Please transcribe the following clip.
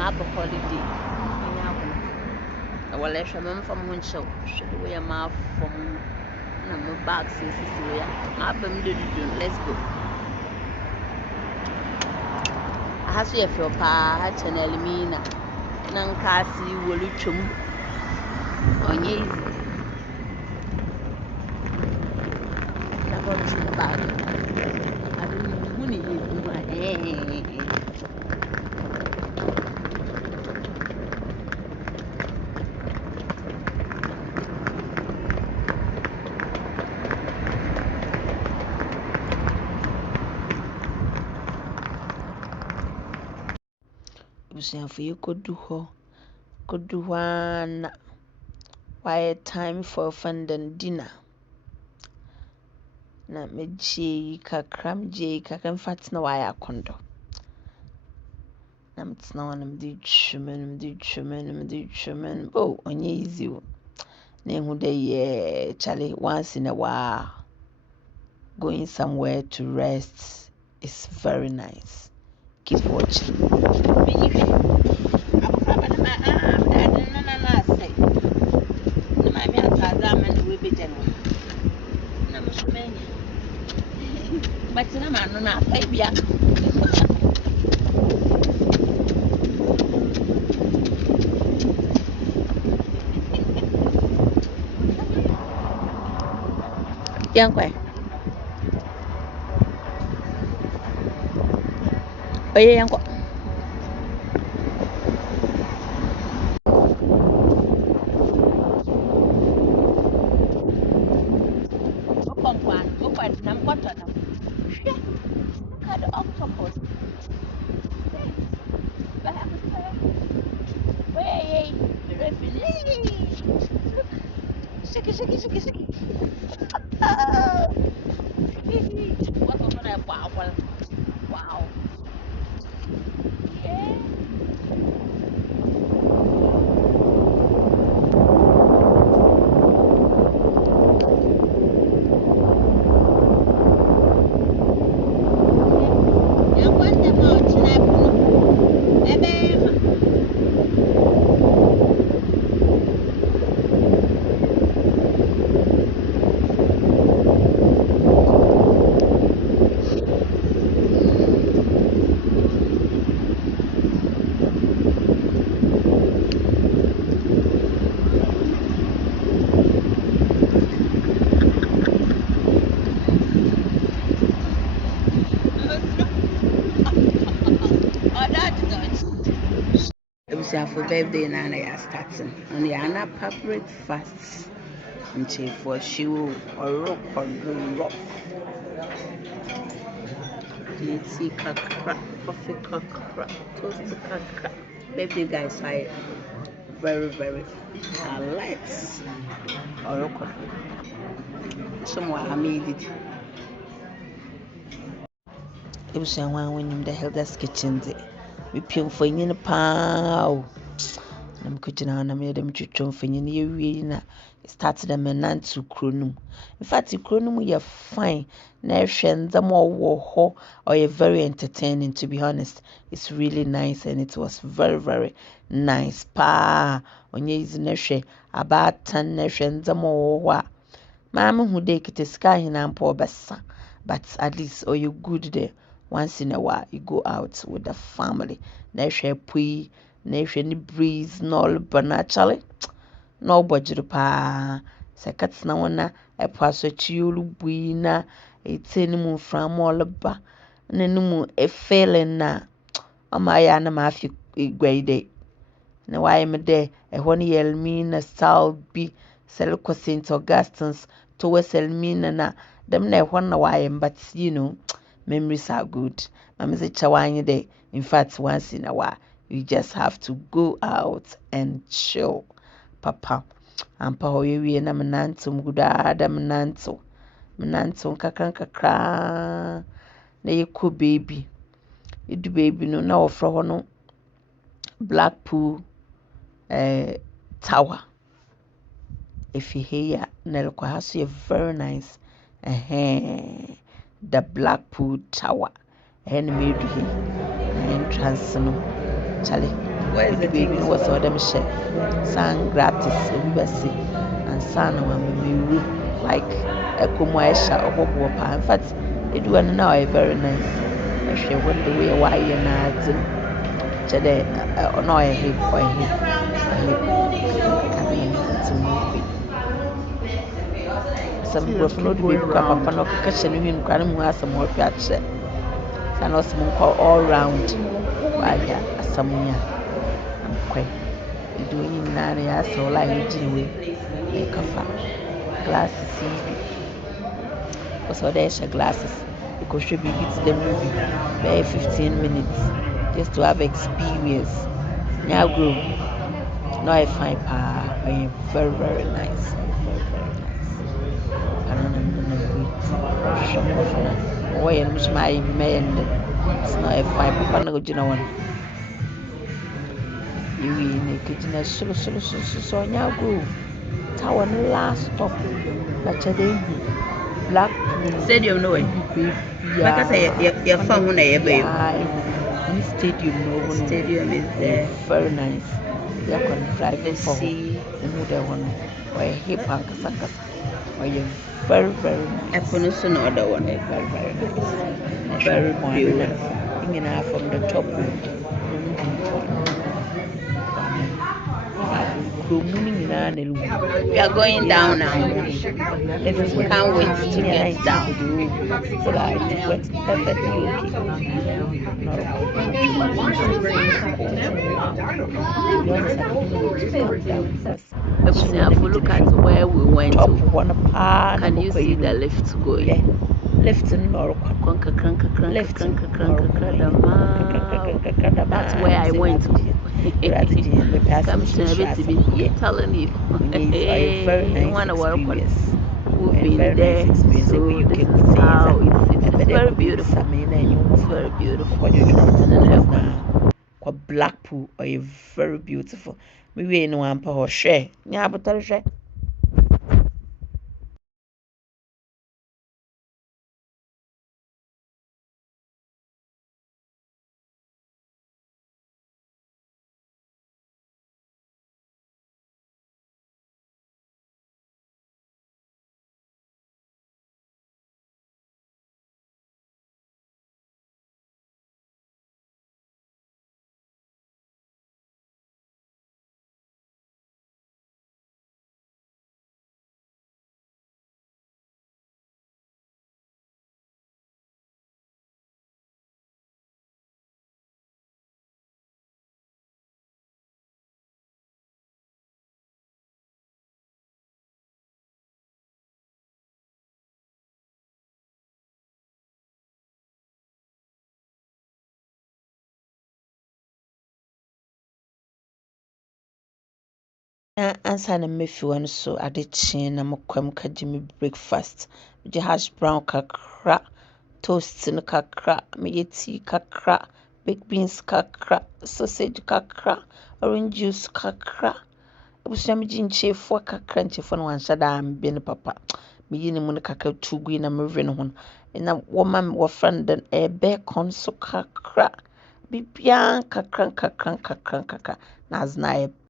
map holiday I will let them from one show. Should we a map from number bags? Map them do. Let's go. I have to feel pa channel mina nankasi woluchum onye easy na go to the bag I don't know who need for you could do one quiet time for fun and dinner. Na meji kakram fat na waya kondo. Na mtsna wana mdi chumen. Oh, onye easy. Na ehu de ye chale once in a while. Going somewhere to rest is very nice. Keep watching. But no man, no, baby. Young way. Oh, yeah, young. Octopus. Shiki. What over there? Wow. Yeah. For birthday and I are starting on the anapa breakfast and for shoe or rock or rock. Tea kakra, coffee kakra, toast kakra. Birthday guys are very light or rock. Somewhere I made it. It was one when you the Hilda's kitchen. We pay for you pow. I'm cooking on a madam chichon for you na started them and nantu kronum. In fact, kronum you're fine. Nation the more war or you're very entertaining to be honest. It's really nice and it was very nice. Pa on ye is neshe about 10 nations the more wa. Mamma who take it sky in and poor bessa. But at least or you good there. Once in a while you go out with the family. Neshe pui ni breeze no naturally no budget pa sekats na wana e paso chiulu buina eteni mu from all ba nenu e feeling na amaya na mafi igwede na why me de e honi Elmina style bi selko St Augustine's to West Elmina na them na e na why but you know memories are good mama say chawanye de in fact once in a while you just have to go out and chill papa ampa hoyewie na menanto mgudada menanto kakra na yeko baby edu baby no na ofra ho no Blackpool tower if you hear na lekwa haso very nice the Blackpool tower and me do entrance no chale Where is the baby TV? was order me share. Sang gratis, obi basi. And san na me room like a kumaisha obobo pa. In fact, it one now very nice. I share when the way why you na tin. Chede no hip or hip. Can to movie. Some brofo no de baby kwa papa no kaka hye no hwim kwa no mu asem wo hwe akyere. San no some all round. Why asamunya. I'm quite doing na ya so like gini we kafa glasses yi also there share glasses because should be beat the movie by 15 minutes just to have experience now grow no I find pa very very nice very nice and I'm wait shop of na why you miss my end it's not I find papa na go gina one you in kitchen so now grow tower last stop but they Blackpool Stadium no way. Yeah. Your phone when I ever. This stadium no Stadium is there. Very nice. They are driving for sea. and who they want or a hip and kasakas. Or you very nice. I pronounce another one. Very nice. Very beautiful. From the top. We are going down now. Can't wait to get down. So it went perfectly Look at where we went to. Can you see the lift going? Lift in That's where I went to. Come to telling you. Very nice experience. We've been there, so this is how it's very beautiful. It's very beautiful. Blackpool are very beautiful. Maybe no one per share. Yeah, but I'll share. Na ansa na mmefi hɔ no so ade kyee na mokɔm kagye me breakfast. Megye hash brown kakra, toast no kakra, meyɛ tea kakra, baked beans kakra, sausage kakra, orange juice kakra. Abusua megye nkyeefoɔ kakra, nkyeefoɔ no wanhyɛ da ambɛ no papa. Meyi ne mu no kakra tu gui na mewe ne ho no. Na wɔma me wɔfrɛ no dɛn bacon nso kakra. Biribiara nkakra. Na adze no ayɛ